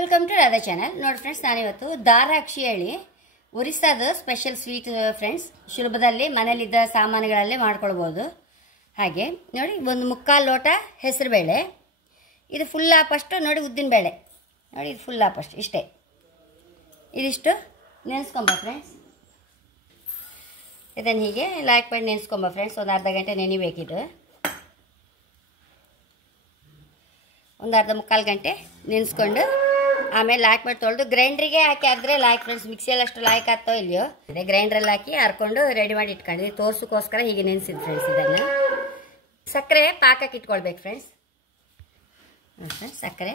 Welcome to Radha channel. ನೋಡಿ friends, ನಾನಿವತ್ತು ದಾರಾಕ್ಷಿ ಹೇಳಿ ಒರಿಸ್ಸಾದ ಸ್ಪೆಷಲ್ ಸ್ವೀಟ್ ಫ್ರೆಂಡ್ಸ್. ಸುಲಭದಲ್ಲಿ ಮನೇಲಿದ್ದ ಸಾಮಾನುಗಳಲ್ಲೇ ಮಾಡ್ಕೊಳ್ಬೋದು. ಹಾಗೆ ನೋಡಿ, ಒಂದು ಮುಕ್ಕಾಲು ಲೋಟ ಹೆಸರು ಬೇಳೆ, ಇದು ಫುಲ್ ಆಪಷ್ಟು ನೋಡಿ ಉದ್ದಿನ ಬೇಳೆ ನೋಡಿ, ಇದು ಫುಲ್ ಆಪಷ್ಟು ಇಷ್ಟೇ. ಇದಿಷ್ಟು ನೆನೆಸ್ಕೊಂಬ ಫ್ರೆಂಡ್ಸ್. ಇದನ್ನು ಹೀಗೆ ಹಾಕ್ಬಿಟ್ಟು ನೆನೆಸ್ಕೊಂಬ ಫ್ರೆಂಡ್ಸ್. ಒಂದು ಅರ್ಧ ಗಂಟೆ ನೆನಿಬೇಕಿದು. ಒಂದು ಅರ್ಧ ಮುಕ್ಕಾಲು ಗಂಟೆ ನೆನೆಸ್ಕೊಂಡು ಆಮೇಲೆ ಹಾಕ್ಬಿಟ್ಟು ತೊಳೆದು ಗ್ರೈಂಡ್ರಿಗೆ ಹಾಕಿ ಆದರೆ ಲಾಯ್ಕ್ ಫ್ರೆಂಡ್ಸ್. ಮಿಕ್ಸಿಯಲ್ಲಿ ಅಷ್ಟು ಲಾಯ್ಕ್ ಆಗ್ತೋ ಇಲ್ಲಯೋ, ಅದೇ ಗ್ರೈಂಡ್ರಲ್ಲಿ ಹಾಕಿ ಹರ್ಕೊಂಡು ರೆಡಿ ಮಾಡಿ ಇಟ್ಕೊಂಡಿದ್ವಿ. ತೋರ್ಸೋಕ್ಕೋಸ್ಕರ ಹೀಗೆ ನೆನೆಸಿದ್ದು ಫ್ರೆಂಡ್ಸ್. ಇದನ್ನು ಸಕ್ಕರೆ ಪಾಕಕ್ಕೆ ಇಟ್ಕೊಳ್ಬೇಕು ಫ್ರೆಂಡ್ಸ್. ಸಕ್ಕರೆ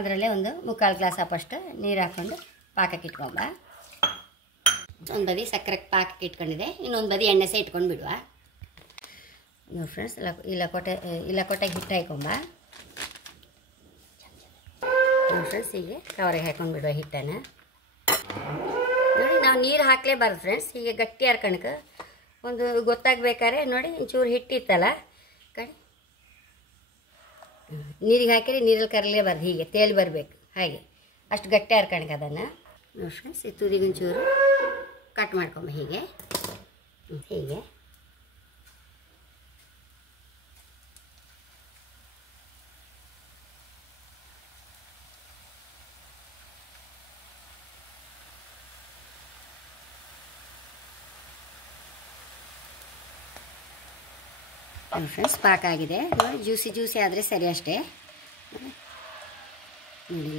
ಅದರಲ್ಲೇ ಒಂದು ಮುಕ್ಕಾಲು ಗ್ಲಾಸ್ ಆಪಷ್ಟು ನೀರು ಹಾಕ್ಕೊಂಡು ಪಾಕಕ್ಕೆ ಇಟ್ಕೊಂಬ. ಒಂದು ಬದಿ ಸಕ್ಕರೆ ಪಾಕಕ್ಕೆ ಇಟ್ಕೊಂಡಿದೆ, ಇನ್ನೊಂದು ಬದಿ ಎಣ್ಣೆ ಸಹ ಇಟ್ಕೊಂಡು ಬಿಡುವ. ನೋಡಿ ಫ್ರೆಂಡ್ಸ್, ಇಲ್ಲ ಕೊಟ್ಟೆಗೆ ಹಿಟ್ಟು ಹಾಕೊಂಬ. ನೋಡಿ ಫ್ರೆಂಡ್ಸ್, ಹೀಗೆ ಕವರಿಗೆ ಹಾಕೊಂಡು ಬಿಡುವ ಹಿಟ್ಟನ್ನು. ನೋಡಿ, ನಾವು ನೀರು ಹಾಕಲೇಬಾರ್ದು ಫ್ರೆಂಡ್ಸ್. ಹೀಗೆ ಗಟ್ಟಿ ಹರ್ಕಣಕ್ಕೆ ಒಂದು ಗೊತ್ತಾಗಬೇಕಾದ್ರೆ ನೋಡಿ, ಒಂಚೂರು ಹಿಟ್ಟಿತ್ತಲ್ಲ ಕಡೆ ನೀರಿಗೆ ಹಾಕಿರಿ, ನೀರಲ್ಲಿ ಕರಲೇಬಾರ್ದು, ಹೀಗೆ ತೇಲಿ ಬರಬೇಕು. ಹಾಗೆ ಅಷ್ಟು ಗಟ್ಟಿ ಹರ್ಕಣಕ್ಕೆ ಅದನ್ನು. ನೋಡಿ ಫ್ರೆಂಡ್ಸ್, ಈ ತುದಿಗೊಂಚೂರು ಕಟ್ ಮಾಡ್ಕೊಂಬ ಹೀಗೆ ಹೀಗೆ. ಫ್ರೆಂಡ್ಸ್, ಪಾಕ ಆಗಿದೆ ನೋಡಿ. ಜ್ಯೂಸಿ ಆದರೆ ಸರಿ ಅಷ್ಟೇ. ನೋಡಿ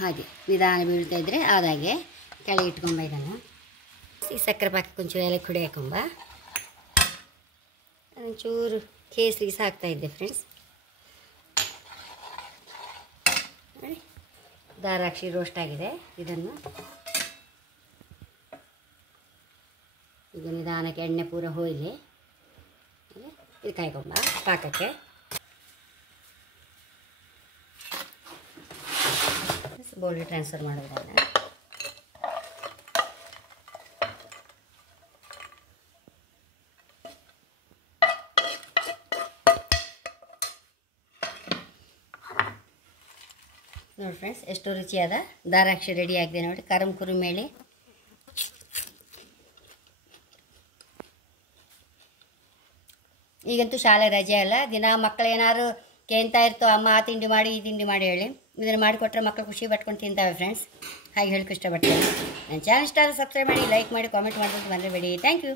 ಹಾಗೆ ನಿಧಾನ ಬೀಳ್ತಾ ಇದ್ರೆ ಆದಾಗೆ ಕೆಳಗೆ ಇಟ್ಕೊಂಬ. ಇದನ್ನು ಈ ಸಕ್ಕರೆ ಪಾಕಕ್ಕೆ ಒಂಚೂರು ಏಲಕ್ಕಿ ಹುಡಿ ಹಾಕೊಂಬ. ಒಂಚೂರು ಕೇಸರಿ ಸಹ ಹಾಕ್ತಾಯಿದ್ದೆ ಫ್ರೆಂಡ್ಸ್. ನೋಡಿ, ದಾರಾಕ್ಷಿ ರೋಸ್ಟ್ ಆಗಿದೆ. ಇದನ್ನು ಈಗ ನಿಧಾನಕ್ಕೆ ಎಣ್ಣೆ ಪೂರ ಹೋಯ್ಲಿ. ಇದು ಕಾಯ್ಕೊಂಬ ಪಾಕಕ್ಕೆ. ಬೌಲ್ಗೆ ಟ್ರಾನ್ಸ್ಫರ್ ಮಾಡೋದನ್ನ. ನೋಡಿ ಫ್ರೆಂಡ್ಸ್, ಎಷ್ಟು ರುಚಿಯಾದ ದಾರಾಕ್ಷಿ ರೆಡಿ ಆಗಿದೆ ನೋಡಿ. ಕರಂ ಕುರುಮ್ ಹೇಳಿ. ಈಗಂತೂ ಶಾಲೆ ರಜೆ ಅಲ್ಲ, ದಿನ ಮಕ್ಕಳು ಏನಾದ್ರು ಕೇಳ್ತಾ ಇರ್ತೋ, ಅಮ್ಮ ಆ ತಿಂಡಿ ಮಾಡಿ ಈ ತಿಂಡಿ ಮಾಡಿ ಹೇಳಿ. ಇದನ್ನು ಮಾಡಿಕೊಟ್ರೆ ಮಕ್ಕಳು ಖುಷಿ ಪಟ್ಕೊಂಡು ತಿಂತಾವೆ ಫ್ರೆಂಡ್ಸ್. ಹಾಗೆ ಹೇಳಕ್ಕೆ ಇಷ್ಟಪಡ್ತೀನಿ. ನನ್ನ ಚಾನಲ್ ಇಷ್ಟ ಆದರೆ ಸಬ್ಸ್ಕ್ರೈಬ್ ಮಾಡಿ, ಲೈಕ್ ಮಾಡಿ, ಕಾಮೆಂಟ್ ಮಾಡೋದು ಮರೆಯಬೇಡಿ. Thank you.